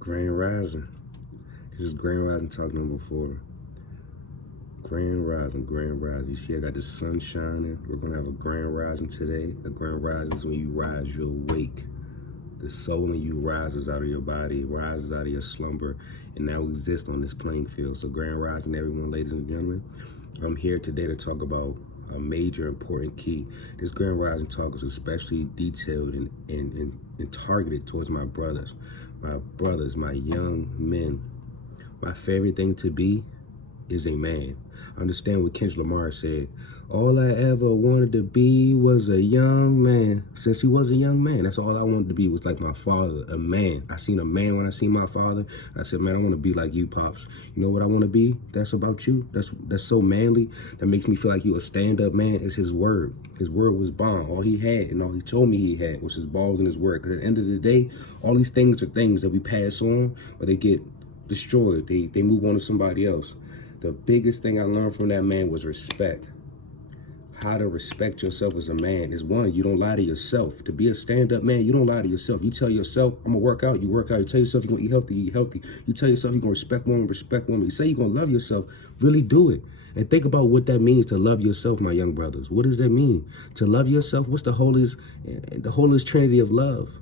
Grand Rising. This is Grand Rising talk number 4. Grand Rising, Grand Rising. You see, I got the sun shining. We're going to have a Grand Rising today. A Grand Rising is when you rise, you're awake. The soul in you rises out of your body, rises out of your slumber, and now exists on this playing field. So Grand Rising, everyone, ladies and gentlemen. I'm here today to talk about a major important key. This Grand Rising talk is especially detailed and targeted towards my brothers, my young men. My favorite thing to be is a man. Understand what Kendrick Lamar said. All I ever wanted to be was a young man. Since he was a young man, that's all I wanted to be, was like my father, a man. I seen a man when I seen my father. I said, man, I want to be like you, Pops. You know what I want to be? That's about you. That's so manly. That makes me feel like you a stand-up man. Is his word. His word was bond. All he had and all he told me he had was his balls and his word. Because at the end of the day, all these things are things that we pass on, but they get destroyed. They move on to somebody else. The biggest thing I learned from that man was respect. How to respect yourself as a man is, one, you don't lie to yourself. To be a stand-up man, you don't lie to yourself. You tell yourself, I'm gonna work out, you work out. You tell yourself you're gonna eat healthy, you eat healthy. You tell yourself you're gonna respect women, respect women. You say you're gonna love yourself, really do it. And think about what that means to love yourself, my young brothers. What does that mean? To love yourself, what's the holiest trinity of love?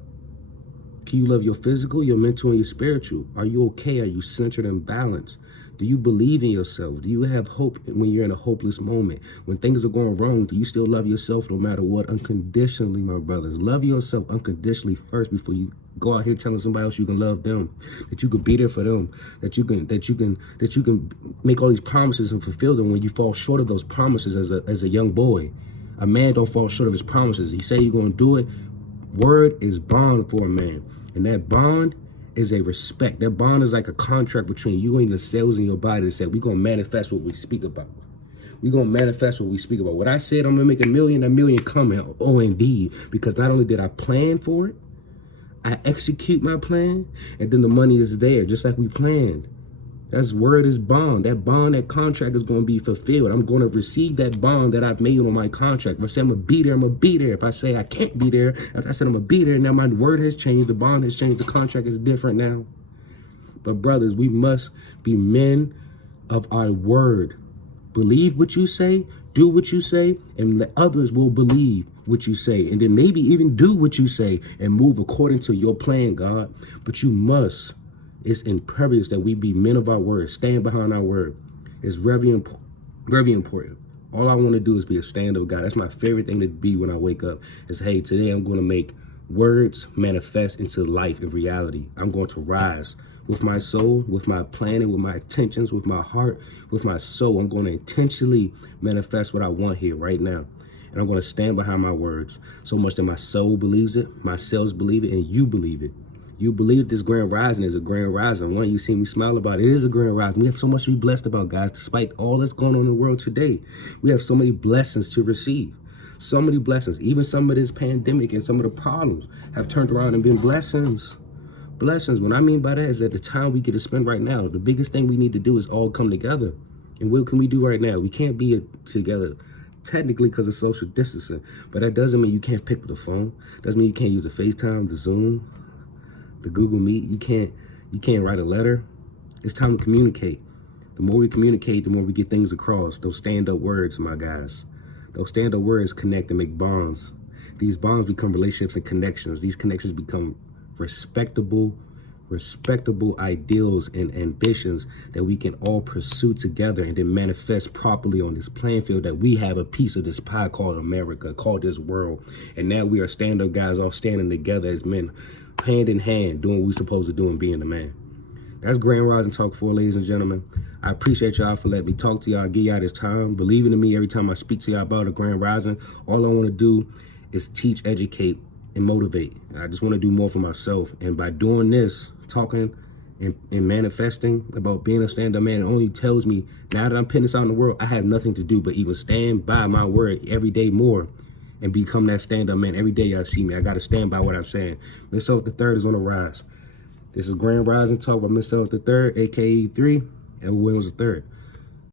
Can you love your physical, your mental, and your spiritual? Are you okay? Are you centered and balanced? Do you believe in yourself? Do you have hope when you're in a hopeless moment? When things are going wrong, do you still love yourself no matter what? Unconditionally, my brothers. Love yourself unconditionally first before you go out here telling somebody else you can love them, that you can be there for them, that you can make all these promises and fulfill them when you fall short of those promises as a young boy. A man don't fall short of his promises. He say you're gonna do it. Word is bond for a man. And that bond is a respect. That bond is like a contract between you and the cells in your body that said, we're going to manifest what we speak about. We're going to manifest what we speak about. What I said, I'm going to make $1 million, that million coming. Oh, indeed. Because not only did I plan for it, I execute my plan, and then the money is there, just like we planned. That's word is bond. That bond, that contract is going to be fulfilled. I'm going to receive that bond that I've made on my contract. If I say I'm going to be there, I'm going to be there. If I say I can't be there, if I said I'm going to be there, now my word has changed. The bond has changed. The contract is different now. But brothers, we must be men of our word. Believe what you say, do what you say, and others will believe what you say. And then maybe even do what you say and move according to your plan, God. But you must. It's imperative that we be men of our word, stand behind our word. It's very important. All I want to do is be a stand-up guy. That's my favorite thing to be when I wake up. Is, hey, today I'm going to make words manifest into life and reality. I'm going to rise with my soul, with my planning, with my intentions, with my heart, with my soul. I'm going to intentionally manifest what I want here right now. And I'm going to stand behind my words so much that my soul believes it, my cells believe it, and you believe it. You believe this Grand Rising is a Grand Rising. One, you see me smile about it. It is a Grand Rising. We have so much to be blessed about, guys. Despite all that's going on in the world today, we have so many blessings to receive. So many blessings. Even some of this pandemic and some of the problems have turned around and been blessings. Blessings. What I mean by that is that the time we get to spend right now, the biggest thing we need to do is all come together. And what can we do right now? We can't be together technically because of social distancing. But that doesn't mean you can't pick up the phone. Doesn't mean you can't use the FaceTime, the Zoom, the Google Meet. You can't write a letter. It's time to communicate. The more we communicate, the more we get things across. Those stand-up words, my guys. Those stand-up words connect and make bonds. These bonds become relationships and connections. These connections become respectable ideals and ambitions that we can all pursue together and then manifest properly on this playing field, that we have a piece of this pie called America, called this world. And now we are stand-up guys all standing together as men, hand in hand, doing what we're supposed to do and being the man. That's Grand Rising Talk 4, ladies and gentlemen. I appreciate y'all for letting me talk to y'all, give y'all this time, believing in me every time I speak to y'all about a Grand Rising. All I want to do is teach, educate, and motivate. I just want to do more for myself. And by doing this, talking and manifesting about being a stand-up man, it only tells me, now that I'm putting this out in the world, I have nothing to do but even stand by my word every day more and become that stand-up man. Every day y'all see me, I got to stand by what I'm saying. Myself the Third is on the rise. This is Grand Rising Talk by Myself the Third, a.k.a. 3, Edward Williams the Third.